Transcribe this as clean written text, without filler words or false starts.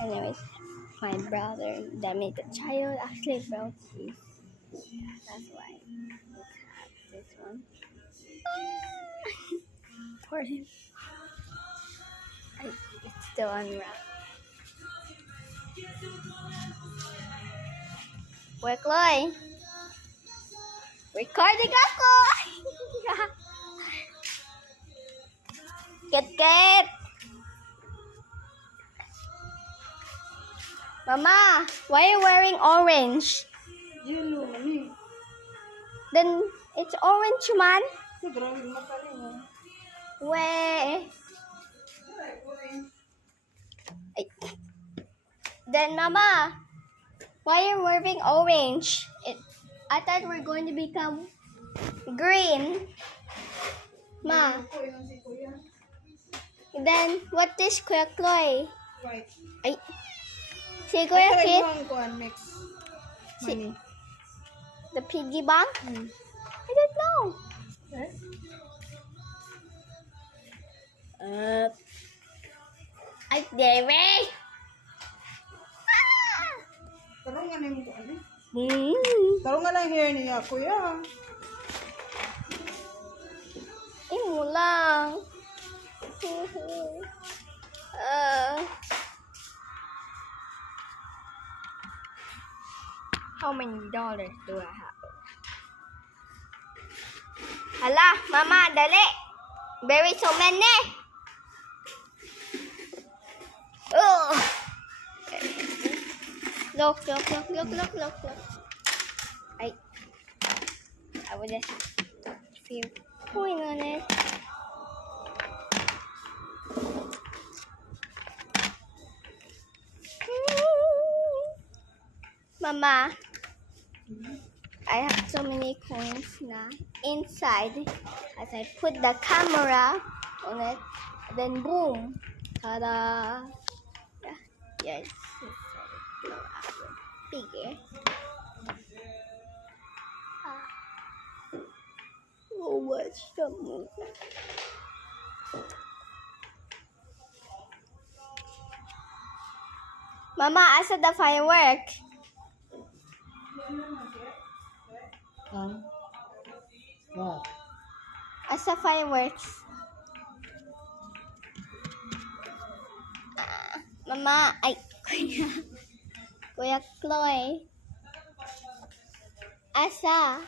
Anyways, my brother that made the child actually broke his. Yeah, that's why we have this one. For him. It's still unwrapped. Wait, Chloe. Recording ako! Kit! Mama, why are you wearing orange? Yellow, mami. Then, it's orange, man. Drawing mata rin. Wait. Then, Mama, why are you wearing orange? I thought we're going to become green. Ma. Then, what is Kuya Chloe? White. Ay. Si Kuya Kit? Mix. Si, the piggy bank? I don't know. Ay, Derry! Tarong nga na yung kuan eh. Hmm. Tarong nga lang hair niya, kuya. Mo lang. How many dollars do I have? Hala, Mama, dali. Very so many. Oh. Look. I will just feel point on it. Mama, I have so many coins now inside. As I put the camera on it, then boom, ta-da! Yes, bigger. Oh, what's the movie? Mama, asa the firework? What? Asa fireworks? Mama, ay, Kuya Chloe. Asa?